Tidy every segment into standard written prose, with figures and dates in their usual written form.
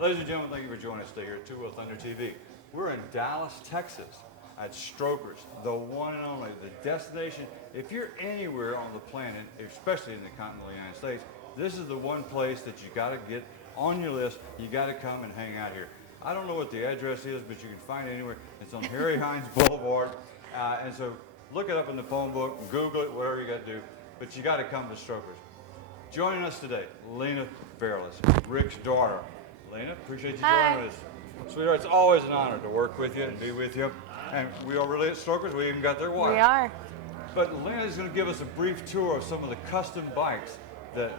Ladies and gentlemen, thank you for joining us today here at Two Wheel Thunder TV. We're in Dallas, Texas at Strokers, the one and only, the destination. If you're anywhere on the planet, especially in the continental United States, this is the one place that you got to get on your list. You got to come and hang out here. I don't know what the address is, but you can find it anywhere. It's on Harry Hines Boulevard. And so look it up in the phone book, Google it, whatever you got to do. But you got to come to Strokers. Joining us today, Lena Fairless, Rick's daughter. Lena, appreciate you joining us. Sweetheart, it's always an honor to work with you and be with you. And we are really at Strokers. We even got their water. We are. But Lena is going to give us a brief tour of some of the custom bikes that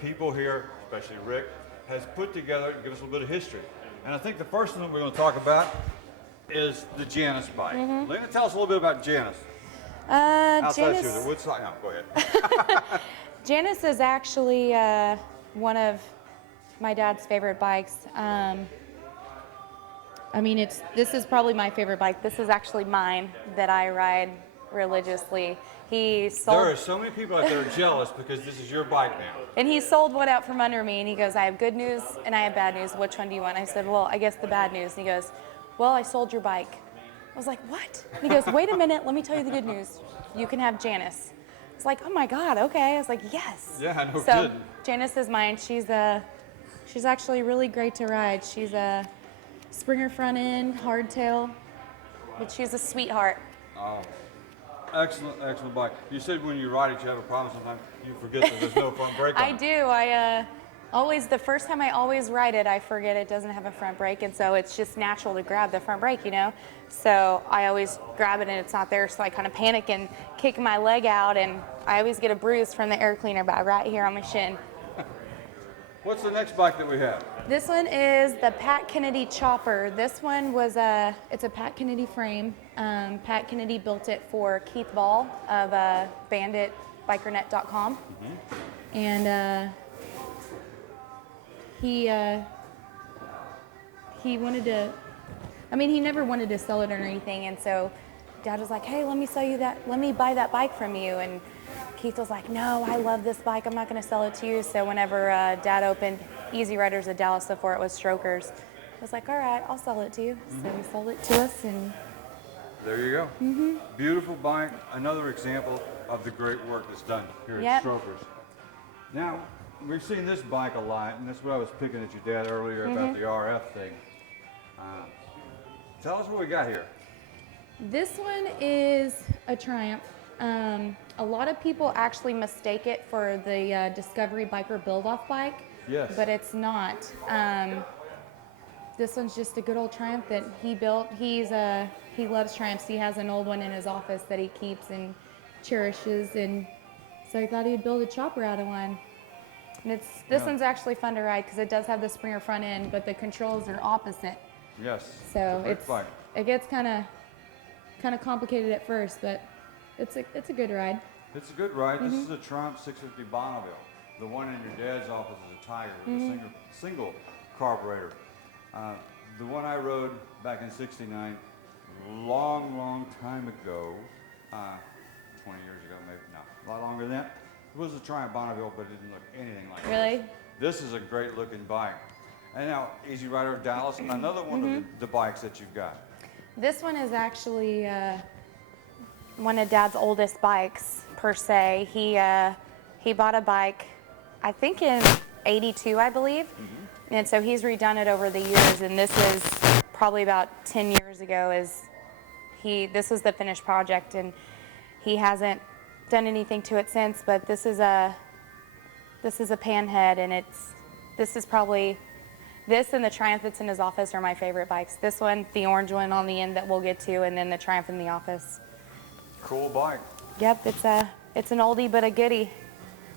people here, especially Rick, has put together to give us a little bit of history. And I think the first one we're going to talk about is the Janice bike. Lena, tell us a little bit about Janice. Janice, the Woodstock. No, go ahead. Janice is actually one of my dad's favorite bikes. I mean, this is probably my favorite bike. This is actually mine that I ride religiously. He sold. There are so many people out there jealous because this is your bike now. And he sold one out from under me, and he goes, "I have good news and I have bad news. Which one do you want?" I said, "Well, I guess the bad news." And he goes, "Well, I sold your bike." I was like, "What?" And he goes, "Wait a minute, let me tell you the good news. You can have Janice." It's like, "Oh my God, okay." I was like, "Yes." Yeah, no So kidding. Janice is mine. She's actually really great to ride. She's a Springer front end, hardtail, but she's a sweetheart. Oh, excellent, excellent bike. You said when you ride it, you have a problem sometimes. You forget that there's no front brake on I it. do. The first time I always ride it, I forget it doesn't have a front brake, and so it's just natural to grab the front brake, you know? So I always grab it and it's not there, so I kind of panic and kick my leg out, and I always get a bruise from the air cleaner right here on my shin. What's the next bike that we have? This one is the Pat Kennedy Chopper. This one was it's a Pat Kennedy frame. Pat Kennedy built it for Keith Ball of banditbikernet.com. And he wanted to, he never wanted to sell it or anything, and so Dad was like, "Hey, let me buy that bike from you." And Keith was like, "No, I love this bike. I'm not going to sell it to you." So whenever Dad opened Easy Riders of Dallas, before it was Strokers, I was like, "All right, I'll sell it to you." So he sold it to us, and there you go. Beautiful bike. Another example of the great work that's done here at Strokers. Now, we've seen this bike a lot, and that's what I was picking at your dad earlier about the RF thing. Tell us what we got here. This one is a Triumph. A lot of people actually mistake it for the Discovery Biker build-off bike. Yes. But it's not. This one's just a good old Triumph that he built. He loves Triumphs. He has an old one in his office that he keeps and cherishes, and so I thought he'd build a chopper out of one. And this one's actually fun to ride because it does have the Springer front end, but the controls are opposite. Yes. So it gets kind of complicated at first, but it's a good ride. It's a good ride. This is a Triumph 650 Bonneville. The one in your dad's office is a Tiger with a single carburetor. The one I rode back in '69, long time ago, 20 years ago maybe, no, a lot longer than that. It was a Triumph Bonneville, but it didn't look anything like Really? This is a great looking bike. And now, Easy Rider of Dallas, another one of the bikes that you've got. This one is actually one of Dad's oldest bikes, per se. He bought a bike, I think in '82, I believe. And so he's redone it over the years, and this is probably about 10 years ago. This was the finished project, and he hasn't done anything to it since, but this is a Panhead, and this and the Triumph that's in his office are my favorite bikes. This one, the orange one on the end that we'll get to, and then the Triumph in the office. Cool bike. Yep, it's an oldie but a goodie.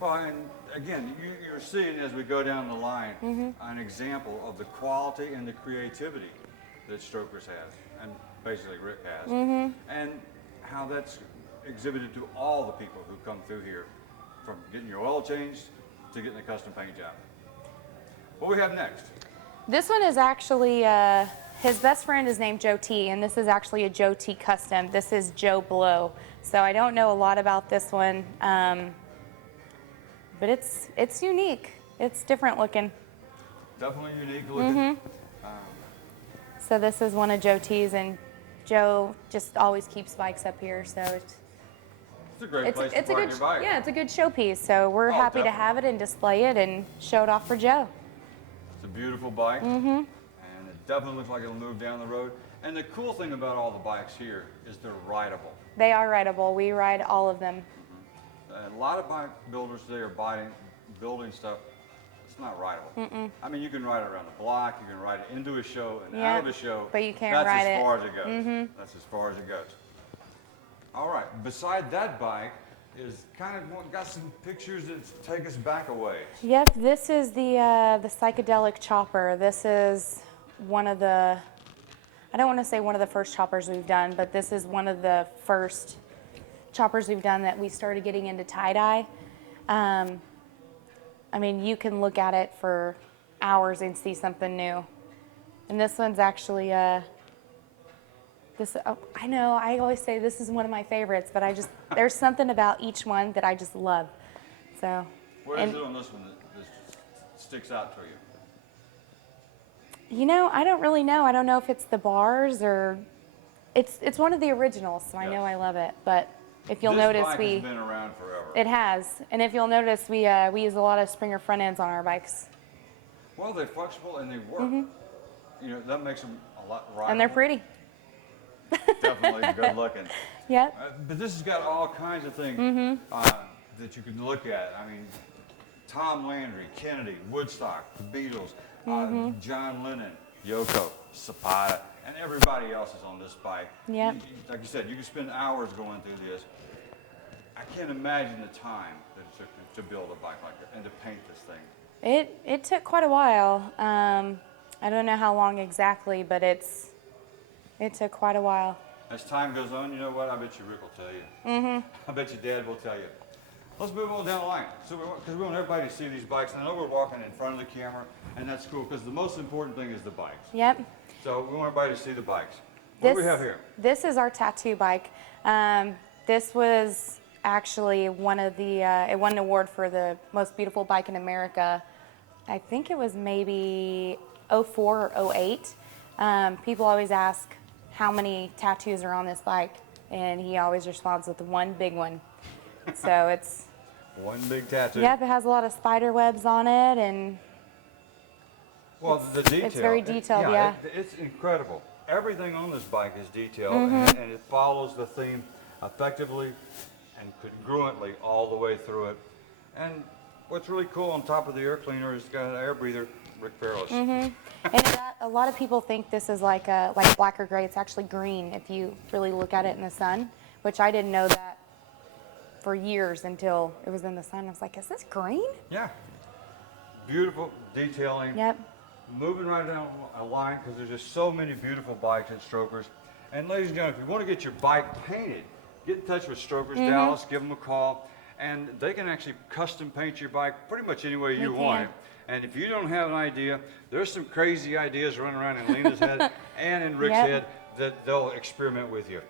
Well, and again, you're seeing as we go down the line an example of the quality and the creativity that Strokers has, and basically Rick has, and how that's exhibited to all the people who come through here, from getting your oil changed to getting a custom paint job. What do we have next? This one is actually, his best friend is named Joe T, and this is actually a Joe T custom. This is Joe Blow. So I don't know a lot about this one, but it's unique. It's different looking. definitely unique looking. So this is one of Joe T's, and Joe just always keeps bikes up here, so It's a great place to it's a park good your bike. yeah, it's a good showpiece. So we're happy to definitely. have it and display it and show it off for Joe. It's a beautiful bike, and it definitely looks like it'll move down the road. And the cool thing about all the bikes here is they're rideable. They are rideable. We ride all of them. A lot of bike builders today are building stuff that's not rideable. I mean, you can ride it around the block, you can ride it into a show and out of a show. But you can't That's ride as it. far as it goes. That's as far as it goes. All right, beside that bike is kind of got some pictures that take us back a ways. Yep, this is the Psychedelic Chopper. This is one of the, I don't want to say one of the first choppers we've done, but this is one of the first choppers we've done that we started getting into tie-dye. I mean, you can look at it for hours and see something new. And this one's actually, I know, I always say this is one of my favorites, but there's something about each one that I just love. So. What is it on this one that sticks out to you? You know, I don't really know. I don't know if it's the bars or, it's one of the originals, so I know I love it. But if you'll notice, this bike has been around forever. It has, and if you'll notice, we use a lot of Springer front ends on our bikes. Well, they're flexible and they work. You know, that makes them a lot rideable. And they're pretty. Definitely good looking. Yep. But this has got all kinds of things that you can look at. I mean, Tom Landry, Kennedy, Woodstock, the Beatles, John Lennon, Yoko, Zapata, and everybody else is on this bike. Yep. Like you said, you can spend hours going through this. I can't imagine the time that it took to build a bike like that and to paint this thing. It took quite a while. I don't know how long exactly, but it took quite a while. As time goes on, you know what? I bet you Rick will tell you. I bet you Dad will tell you. Let's move on down the line. So, because we want everybody to see these bikes. I know we're walking in front of the camera, and that's cool because the most important thing is the bikes. Yep. So we want everybody to see the bikes. What do we have here? This is our tattoo bike. This was actually one of the, it won an award for the most beautiful bike in America. I think it was maybe 04 or 08. People always ask how many tattoos are on this bike, and he always responds with one big one. So it's one big tattoo. Yep, it has a lot of spider webs on it, and well, the detail. It's very detailed, yeah. It's incredible. Everything on this bike is detailed, and it follows the theme effectively and congruently all the way through it. And what's really cool on top of the air cleaner is it's got an air breather, Rick Fairless. And a lot of people think this is like black or gray. It's actually green if you really look at it in the sun, which I didn't know that for years until it was in the sun. I was like, is this green? Yeah. Beautiful detailing. Yep. Moving right down a line because there's just so many beautiful bikes at Strokers. And ladies and gentlemen, if you want to get your bike painted, get in touch with Strokers Dallas, give them a call, and they can actually custom paint your bike pretty much any way you want it. And if you don't have an idea, there's some crazy ideas running around in Lena's head and in Rick's head that they'll experiment with you.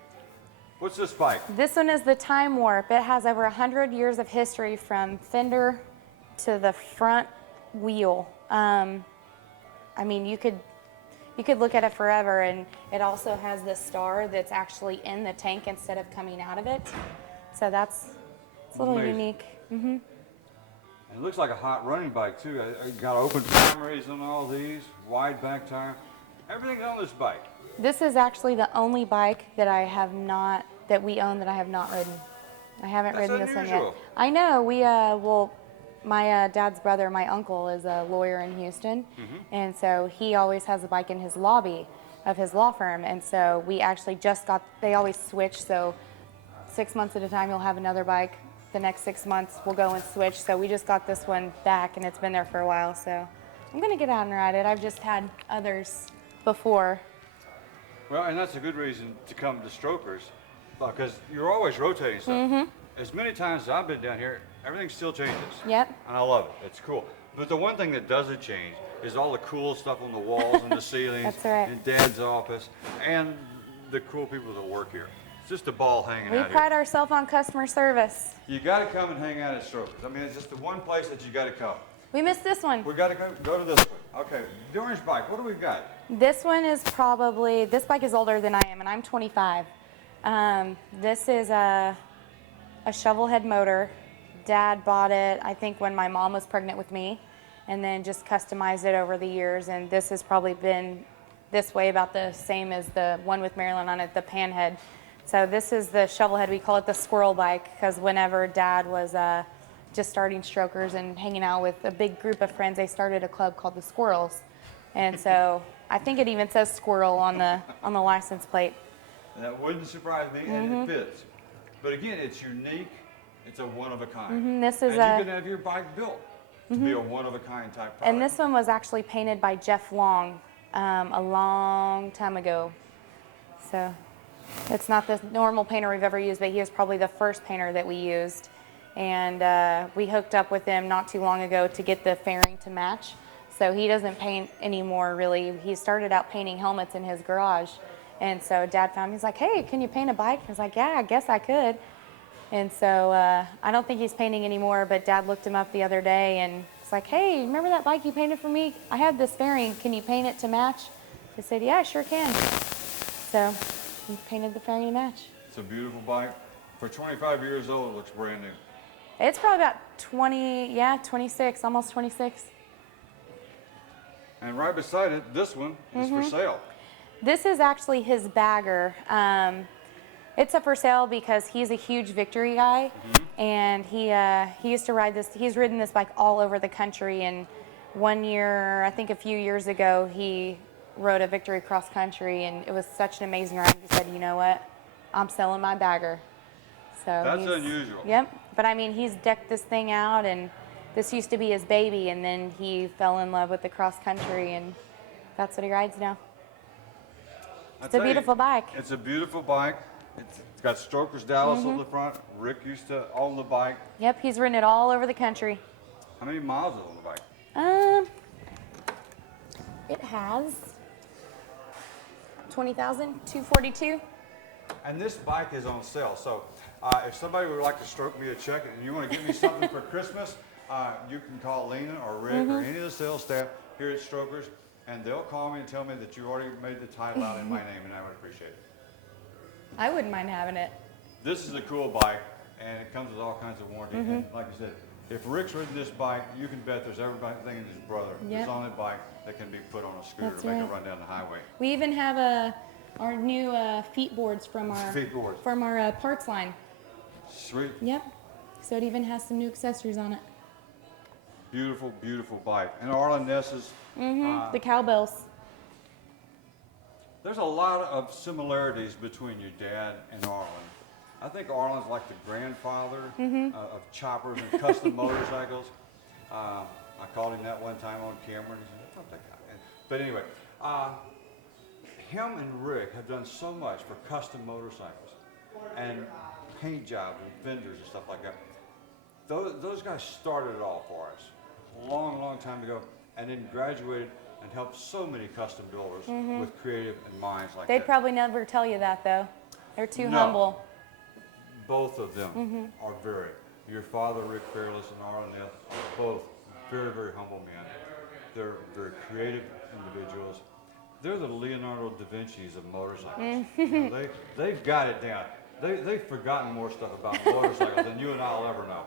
What's this bike? This one is the Timewarp. It has over 100 years of history from fender to the front wheel. I mean, you could look at it forever, and it also has this star that's actually in the tank instead of coming out of it. So it's a little unique. And it looks like a hot running bike too. It got open primaries on all these, wide back tire. Everything's on this bike. This is actually the only bike that we own that I have not ridden. I haven't ridden this one yet. I know. My dad's brother, my uncle, is a lawyer in Houston, and so he always has a bike in his lobby of his law firm, and so we actually they always switch, so 6 months at a time you'll have another bike. The next 6 months we'll go and switch, so we just got this one back, and it's been there for a while, so I'm going to get out and ride it. I've just had others before. Well, and that's a good reason to come to Strokers, because you're always rotating stuff. As many times as I've been down here, everything still changes. Yep. And I love it. It's cool. But the one thing that doesn't change is all the cool stuff on the walls and the ceilings. That's right. In Dad's office and the cool people that work here. It's just a ball hanging out here. We pride ourselves on customer service. You got to come and hang out at Strokers. I mean, it's just the one place that you got to come. We missed this one. We got to go to this one. Okay, the orange bike. What do we got? This one is probably, this bike is older than I am, and I'm 25. This is a shovel head motor. Dad bought it, I think, when my mom was pregnant with me, and then just customized it over the years. And this has probably been this way about the same as the one with Marilyn on it, the Panhead. So this is the shovel head. We call it the Squirrel Bike, because whenever Dad was just starting strokers and hanging out with a big group of friends, they started a club called the Squirrels. And so I think it even says squirrel on the license plate. And that wouldn't surprise me, and it fits. But again, it's unique. It's a one-of-a-kind. This is and you can have your bike built to be a one-of-a-kind type product. And this one was actually painted by Jeff Long a long time ago. So it's not the normal painter we've ever used, but he was probably the first painter that we used. And we hooked up with him not too long ago to get the fairing to match. So he doesn't paint anymore, really. He started out painting helmets in his garage. And so Dad found me, he's like, hey, can you paint a bike? I was like, yeah, I guess I could. And so I don't think he's painting anymore, but Dad looked him up the other day and it's like, hey, remember that bike you painted for me? I had this fairing, can you paint it to match? I said, yeah, I sure can. So he painted the fairing to match. It's a beautiful bike. For 25 years old, it looks brand new. It's probably about 26, almost 26. And right beside it, this one is for sale. This is actually his bagger. It's a for sale because he's a huge victory guy, and he used to ride this. He's ridden this bike all over the country. And one year, I think a few years ago, he rode a victory cross country, and it was such an amazing ride. He said, "You know what? I'm selling my bagger." So that's unusual. Yep. But I mean, he's decked this thing out, and this used to be his baby, and then he fell in love with the cross country, and that's what he rides now. It's a beautiful bike. It's a beautiful bike. It's got Strokers Dallas on the front. Rick used to own the bike. Yep, he's ridden it all over the country. How many miles is on the bike? It has 20,242. And this bike is on sale. So if somebody would like to stroke me a check and you want to give me something for Christmas, you can call Lena or Rick or any of the sales staff here at Strokers, and they'll call me and tell me that you already made the title out in my name, and I would appreciate it. I wouldn't mind having it. This is a cool bike, and it comes with all kinds of warranty. And like I said, if Rick's ridden this bike, you can bet there's everything in his brother that's on that bike that can be put on a scooter to make it run down the highway. We even have our new feet boards from our parts line. Sweet. Yep. So it even has some new accessories on it. Beautiful, beautiful bike. And Arlen Ness's. The cowbells. There's a lot of similarities between your dad and Arlen. I think Arlen's like the grandfather of choppers and custom motorcycles. I called him that one time on camera, and he said, "What the guy?" But anyway, him and Rick have done so much for custom motorcycles and paint jobs and vendors and stuff like that. Those guys started it all for us a long, long time ago, and then graduated and helped so many custom builders with creative and minds like that. They'd probably never tell you that, though. They're too humble. Both of them are very. Your father, Rick Fairless, and Arlen Ness are both very, very humble men. They're very creative individuals. They're the Leonardo da Vinci's of motorcycles. You know, they've got it down. They've forgotten more stuff about motorcycles than you and I'll ever know.